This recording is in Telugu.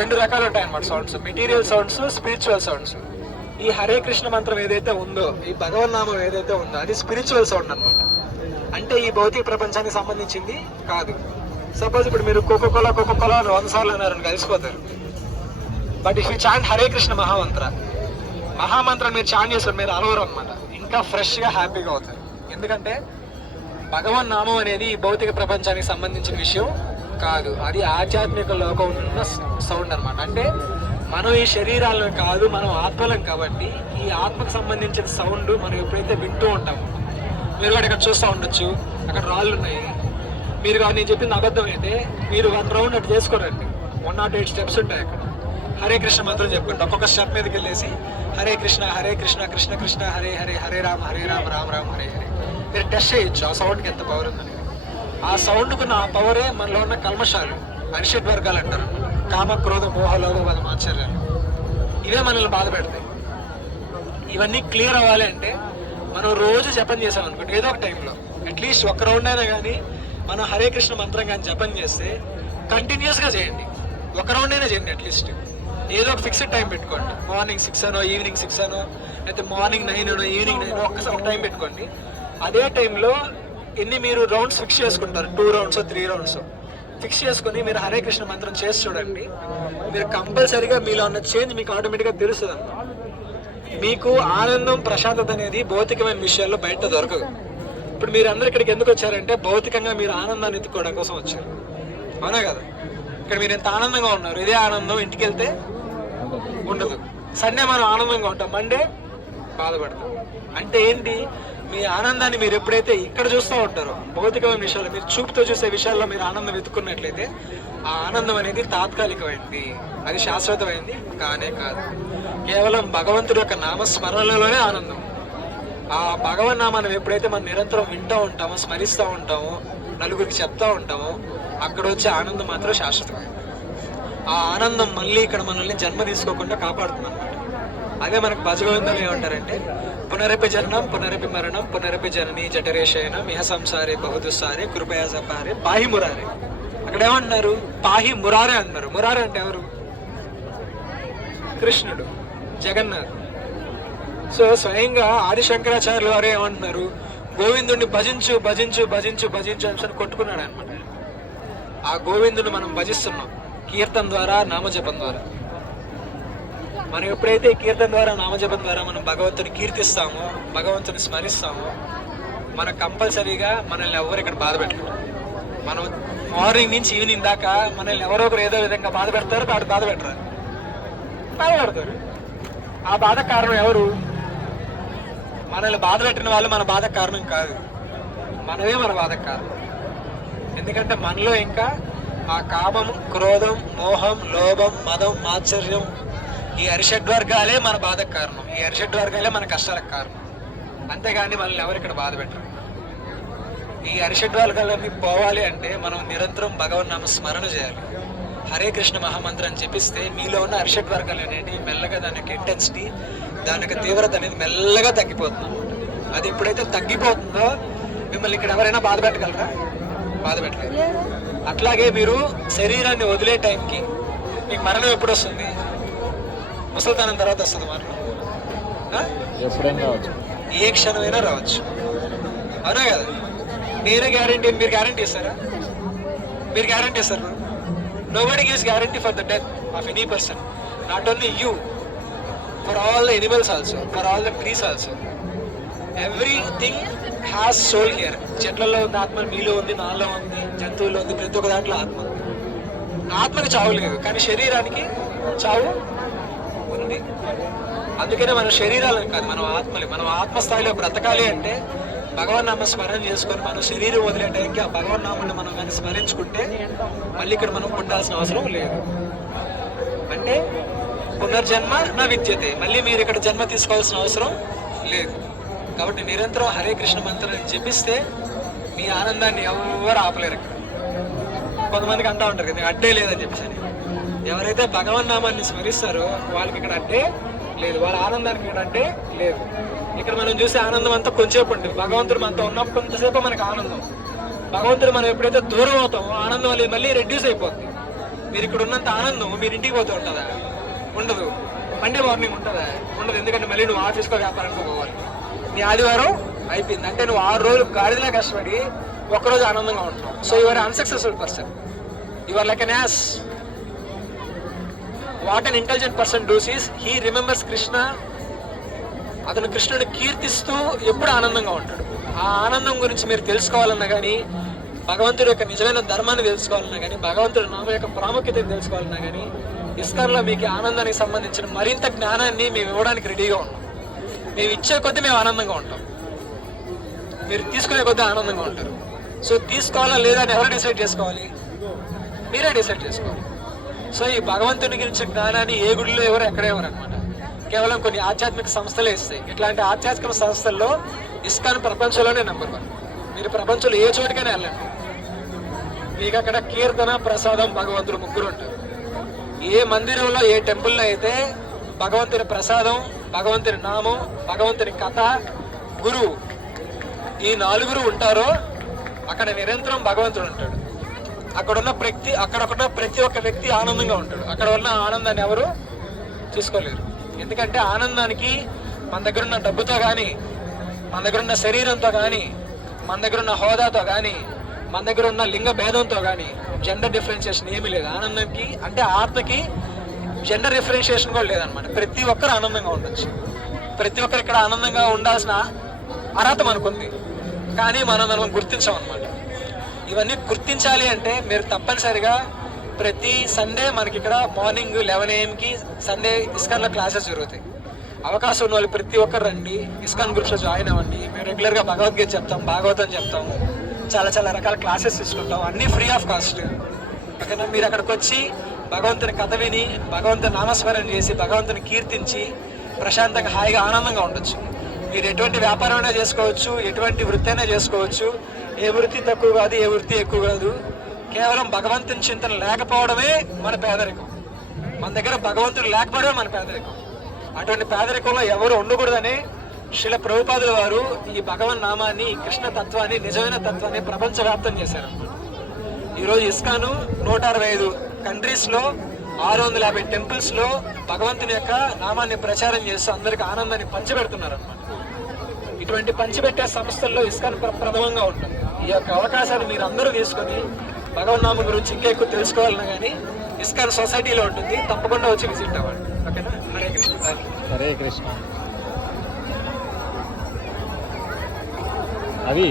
రెండు రకాలు ఉంటాయి అన్నమాట sounds, material sounds, spiritual sounds. ఈ హరే కృష్ణ మంత్రం ఏదైతే ఉందో, ఈ భగవన్నామం ఏదైతే ఉందో అది స్పిరిచువల్ సౌండ్ అనమాట. అంటే ఈ భౌతిక ప్రపంచానికి సంబంధించింది కాదు. సపోజ్ ఇప్పుడు మీరు కోకోకోలా 100 సార్లు అన్నారని కలిసిపోతారు. But if you chant Hare Krishna మహామంత్రం మీరు చాంట్ చేస్తారు, మీరు అలవరు అనమాట, ఇంకా ఫ్రెష్గా హ్యాపీగా అవుతారు. ఎందుకంటే భగవన్ నామం అనేది ఈ భౌతిక ప్రపంచానికి సంబంధించిన విషయం కాదు, అది ఆధ్యాత్మిక లోకం ఉన్న సౌండ్ అనమాట. అంటే మనం ఈ శరీరాలను కాదు, మనం ఆత్మలం కాబట్టి ఈ ఆత్మకు సంబంధించిన సౌండ్ మనం ఎప్పుడైతే వింటూ ఉంటామో, మీరు కూడా ఇక్కడ చూస్తూ ఉండొచ్చు, అక్కడ రాళ్ళు ఉన్నాయి. మీరు కానీ నేను చెప్పింది అబద్ధం అయితే మీరు 1 రౌండ్ అటు చేసుకోరండి. 108 స్టెప్స్ ఉంటాయి అక్కడ. హరే కృష్ణ మంత్రం చెప్పుకుంటే ఒక్కొక్క స్టెప్ మీదకి వెళ్ళేసి హరే కృష్ణ కృష్ణ కృష్ణ హరే హరే, హరే రామ రామ రామ హరే హరే. మీరు టెస్ట్ చేయొచ్చు ఆ సౌండ్కి ఎంత పవర్ ఉందని. ఆ సౌండ్కున్న ఆ పవరే మనలో ఉన్న కల్మషాలు, అరిషడ్ వర్గాలు అంటారు, కామ క్రోధ మోహ లోభ మద మాత్సర్యాలు, ఇవే మనల్ని బాధ పెడతాయి. ఇవన్నీ క్లియర్ అవ్వాలి అంటే మనం రోజు జపం చేసాం అనుకోండి, ఏదో ఒక టైంలో అట్లీస్ట్ 1 రౌండ్ అయినా కానీ మనం హరే కృష్ణ మంత్రం కానీ జపం చేస్తే కంటిన్యూస్గా చేయండి. 1 రౌండ్ అయినా చేయండి అట్లీస్ట్. ఏదో ఒక ఫిక్స్డ్ టైం పెట్టుకోండి, మార్నింగ్ 6 అనో ఈవినింగ్ 6 అనో, లేకపోతే మార్నింగ్ 9 అనో ఈవినింగ్ 9 ఒక టైం పెట్టుకోండి. అదే టైంలో ఎన్ని మీరు రౌండ్స్ ఫిక్స్ చేసుకుంటారు, 2 రౌండ్స్ 3 రౌండ్స్ ఫిక్స్ చేసుకుని మీరు హరే కృష్ణ మంత్రం చేసి చూడండి. మీరు కంపల్సరీగా మీలో ఉన్న చేంజ్ మీకు ఆటోమేటిక్గా తెలుస్తుంది అన్నమాట. మీకు ఆనందం, ప్రశాంతత అనేది భౌతికమైన విషయాల్లో బయట దొరకదు. ఇప్పుడు మీరు అందరు ఇక్కడికి ఎందుకు వచ్చారంటే భౌతికంగా మీరు ఆనందాన్ని ఎత్తుకోవడం కోసం వచ్చారు, అవునా కదా? ఇక్కడ మీరు ఎంత ఆనందంగా ఉన్నారు, ఇదే ఆనందం ఇంటికి వెళ్తే ఉండదు. సండే మనం ఆనందంగా ఉంటాం, మండే బాధపడతాం. అంటే ఏంటి, మీ ఆనందాన్ని మీరు ఎప్పుడైతే ఇక్కడ చూస్తూ ఉంటారో భౌతికమైన విషయాలు, మీరు చూపుతో చూసే విషయాల్లో మీరు ఆనందం వెతుక్కున్నట్లయితే ఆ ఆనందం అనేది తాత్కాలికమైంది, అది శాశ్వతమైంది కానే కాదు. కేవలం భగవంతుడి యొక్క నామస్మరణలోనే ఆనందం. ఆ భగవన్ నామాన్ని ఎప్పుడైతే మనం నిరంతరం వింటూ ఉంటామో, స్మరిస్తూ ఉంటామో, నలుగురికి చెప్తూ ఉంటామో, అక్కడ వచ్చే ఆనందం మాత్రం శాశ్వతమైంది. ఆ ఆనందం మళ్ళీ ఇక్కడ మనల్ని జన్మ తీసుకోకుండా కాపాడుతుంది అనమాట. అదే మనకు భజగోవిందం ఏమంటారంటే పునరపి జననం పునరపి మరణం పునరపి జనని జఠరేషయనం ఇహ సంసారే బహుదుస్సారే కృపయా సపారే పాహి మురారే. అక్కడ ఏమంటున్నారు, పాహి మురారే అంటున్నారు. మురారే అంటే ఎవరు? కృష్ణుడు, జగన్నాథ్. సో స్వయంగా ఆదిశంకరాచార్యులు వారు ఏమంటున్నారు, గోవిందుడిని భజించు భజించు భజించు భజించు అని కొట్టుకున్నాడు అనమాట. ఆ గోవిందుని మనం భజిస్తున్నాం కీర్తన ద్వారా, నామజపం ద్వారా. మనం ఎప్పుడైతే కీర్తన ద్వారా, నామజపం ద్వారా మనం భగవంతుని కీర్తిస్తామో, భగవంతుని స్మరిస్తామో, మన కంపల్సరీగా మనల్ని ఎవరు ఇక్కడ బాధ పెట్టరు. మనం మార్నింగ్ నుంచి ఈవినింగ్ దాకా మనల్ని ఎవరో ఒకరు ఏదో విధంగా బాధ పెడతారు, వాడు బాధ పెట్టరు, బాధపడతారు. ఆ బాధ కారణం ఎవరు? మనల్ని బాధ పెట్టిన వాళ్ళు మన బాధ కారణం కాదు, మనమే మన బాధకు కారణం. ఎందుకంటే మనలో ఇంకా ఆ కామం, క్రోధం, మోహం, లోభం, మదం, మాత్సర్యం, ఈ అరిషడ్వర్గాలే మన బాధకు కారణం, ఈ అరిషడ్వర్గాలే మన కష్టాలకు కారణం. అంతేగాని మనల్ని ఎవరు ఇక్కడ బాధ పెట్టరు. ఈ అరిషడ్వర్గాలన్నీ పోవాలి అంటే మనం నిరంతరం భగవన్ నామ స్మరణ చేయాలి. హరే కృష్ణ మహామంత్రం జపిస్తే మీలో ఉన్న అరిషడ్వర్గాలు అనేవి మెల్లగా దాని యొక్క ఇంటెన్సిటీ, దాని యొక్క తీవ్రత అనేది మెల్లగా తగ్గిపోతుంది. అది ఎప్పుడైతే తగ్గిపోతుందో మిమ్మల్ని ఇక్కడ ఎవరైనా బాధ పెట్టగలరా? బాధ పెట్టలేదు. అట్లాగే మీరు శరీరాన్ని వదిలే టైంకి మీకు మరణం ఎప్పుడు వస్తుంది? ముసలితనం తర్వాత వస్తుంది మరణం. ఎప్పుడైనా రావచ్చు, ఏ క్షణమైనా రావచ్చు, అవునా కదా? నేనే గ్యారంటీ, మీరు గ్యారంటీ ఇస్తారా? మీరు గ్యారంటీ ఇస్తారు? Nobody gives guarantee for the death of any person. Not only you, for all the animals also, for all the trees also. Everything has soul here. చెట్లలో ఉంది ఆత్మ, మీలో ఉంది, నాలో ఉంది, జంతువుల్లో ఉంది, ప్రతి ఒక్క దాంట్లో ఆత్మ. ఆత్మకి చావు లేదు, కానీ శరీరానికి చావు ఉంది. అందుకనే మన శరీరాలను కాదు, మనం ఆత్మలే. మనం ఆత్మస్థాయిలో బ్రతకాలి అంటే భగవన్ నామ స్మరణ చేసుకొని మనం శరీరం వదిలే టైంకి ఆ భగవన్ నామాన్ని మనం కానీ స్మరించుకుంటే మళ్ళీ ఇక్కడ మనం పుట్టాల్సిన అవసరం లేదు. అంటే పునర్జన్మ నా విద్యతే, మళ్ళీ మీరు ఇక్కడ జన్మ తీసుకోవాల్సిన అవసరం లేదు. కాబట్టి నిరంతరం హరే కృష్ణ మంత్రాన్ని జపిస్తే మీ ఆనందాన్ని ఎవరు ఆపలేరు. ఇక్కడ కొంతమందికి అంటూ ఉంటారు కదా అడ్డే లేదని చెప్పేసి. ఎవరైతే భగవన్ నామాన్ని స్మరిస్తారో వాళ్ళకి ఇక్కడ అడ్డే లేదు, వాళ్ళ ఆనందానికి ఇక్కడ అడ్డే లేదు. ఇక్కడ మనం చూసే ఆనందం అంతా కొంచెంసేపు ఉంటుంది. భగవంతుడు మనతో ఉన్నప్పుడు కొంతసేపు మనకు ఆనందం. భగవంతుడు మనం ఎప్పుడైతే దూరం అవుతామో ఆనందం అనేది మళ్ళీ రెడ్యూస్ అయిపోతుంది. మీరు ఇక్కడ ఉన్నంత ఆనందం మీరు ఇంటికి పోతూ ఉంటుందా? ఉండదు. మండే మార్నింగ్ ఉంటుందా? ఉండదు. ఎందుకంటే మళ్ళీ నువ్వు ఆఫీస్కో వ్యాపారానికి పోవాలి. నీ ఆదివారం అయిపోయింది అంటే నువ్వు 6 రోజులు గాడిలా కష్టపడి ఒక్కరోజు ఆనందంగా ఉంటావు. So your unsuccessful person, your like an ass. What an intelligent person does is he remembers Krishna. అతను కృష్ణుని కీర్తిస్తూ ఎప్పుడు ఆనందంగా ఉంటాడు. ఆ ఆనందం గురించి మీరు తెలుసుకోవాలన్నా కానీ, భగవంతుడి యొక్క నిజమైన ధర్మాన్ని తెలుసుకోవాలన్నా కానీ, భగవంతుడి నామ యొక్క ప్రాముఖ్యతను తెలుసుకోవాలన్నా కానీ, ఇస్కాన్లో మీకు ఆనందానికి సంబంధించిన మరింత జ్ఞానాన్ని మేము ఇవ్వడానికి రెడీగా ఉన్నాం. మేము ఇచ్చే కొద్దీ మేము ఆనందంగా ఉంటాం, మీరు తీసుకునే కొద్దీ ఆనందంగా ఉంటారు. సో తీసుకోవాలా లేదా అని ఎవరు డిసైడ్ చేసుకోవాలి? మీరే డిసైడ్ చేసుకోవాలి. సో ఈ భగవంతుని గురించి జ్ఞానాన్ని ఏ గుడిలో ఎవరు ఎక్కడెవరు అనమాట, కేవలం కొన్ని ఆధ్యాత్మిక సంస్థలే ఇస్తాయి. ఇట్లాంటి ఆధ్యాత్మిక సంస్థల్లో ఇస్కాన్ ప్రపంచంలోనే నెంబర్ 1. మీరు ప్రపంచంలో ఏ చోటికైనా వెళ్ళండి, మీకు అక్కడ కీర్తన, ప్రసాదం, భగవంతుడు ముగ్గురు ఉంటారు. ఏ మందిరంలో ఏ టెంపుల్లో అయితే భగవంతుని ప్రసాదం, భగవంతుని నామం, భగవంతుని కథ, గురువు ఈ 4 ఉంటారో అక్కడ నిరంతరం భగవంతుడు ఉంటాడు. అక్కడున్న ప్రతి ఒక్క వ్యక్తి ఆనందంగా ఉంటాడు. అక్కడ ఉన్న ఆనందాన్ని ఎవరు తీసుకోలేరు. ఎందుకంటే ఆనందానికి మన దగ్గర ఉన్న డబ్బుతో కానీ, మన దగ్గర ఉన్న శరీరంతో కానీ, మన దగ్గర ఉన్న హోదాతో కానీ, మన దగ్గర ఉన్న లింగ భేదంతో కానీ జెండర్ డిఫరెన్షియేషన్ ఏమీ లేదు. ఆనందానికి అంటే ఆత్మకి జెండర్ డిఫరెన్షియేషన్ కూడా లేదనమాట. ప్రతి ఒక్కరు ఆనందంగా ఉండొచ్చు. ప్రతి ఒక్కరు ఇక్కడ ఆనందంగా ఉండాల్సిన అర్హత మనకుంది, కానీ మనం గుర్తించాం అనమాట. ఇవన్నీ గుర్తించాలి అంటే మీరు తప్పనిసరిగా ప్రతి సండే మనకి ఇక్కడ మార్నింగ్ 11 AM సండే ఇస్కాన్లో క్లాసెస్ జరుగుతాయి. అవకాశం ఉన్న వాళ్ళు ప్రతి ఒక్కరు రండి, ఇస్కాన్ గ్రూప్స్లో జాయిన్ అవ్వండి. మేము రెగ్యులర్గా భగవద్గీత చెప్తాం, భాగవతం చెప్తాము, చాలా రకాల క్లాసెస్ తీసుకుంటాం, అన్నీ ఫ్రీ ఆఫ్ కాస్ట్. ఓకేనా? మీరు అక్కడికి వచ్చి భగవంతుని కథ విని, భగవంతుని నామస్మరణ చేసి, భగవంతుని కీర్తించి ప్రశాంతంగా హాయిగా ఆనందంగా ఉండొచ్చు. మీరు ఎటువంటి వ్యాపారం అయినా చేసుకోవచ్చు, ఎటువంటి వృత్తి అయినా చేసుకోవచ్చు. ఏ వృత్తి తక్కువ కాదు, ఏ వృత్తి ఎక్కువ కాదు. కేవలం భగవంతుని చింతన లేకపోవడమే మన పేదరికం. మన దగ్గర భగవంతుడు లేకపోవడమే మన పేదరికం. అటువంటి పేదరికంలో ఎవరు ఉండకూడదని శ్రీల ప్రభుపాదుల వారు ఈ భగవన్ నామాన్ని, ఈ కృష్ణ తత్వాన్ని, నిజమైన తత్వాన్ని ప్రపంచవ్యాప్తం చేశారు. ఈరోజు ఇస్కాను 165 కంట్రీస్లో 650 టెంపుల్స్లో భగవంతుని యొక్క నామాన్ని ప్రచారం చేస్తూ అందరికి ఆనందాన్ని పంచిపెడుతున్నారు అనమాట. ఇటువంటి పంచిపెట్టే సంస్థల్లో ఇస్కాన్ ప్రథమంగా ఉంటుంది. ఈ యొక్క అవకాశాన్ని మీరు అందరూ తీసుకొని భగవన్నామం గురించి ఇంకా ఎక్కువ తెలుసుకోవాలన్నా కానీ ఇస్కాన్ సొసైటీలో ఉంటుంది, తప్పకుండా వచ్చి విజిట్ అవ్వండి. ఓకేనా? హరే కృష్ణ. హరే కృష్ణ. అవి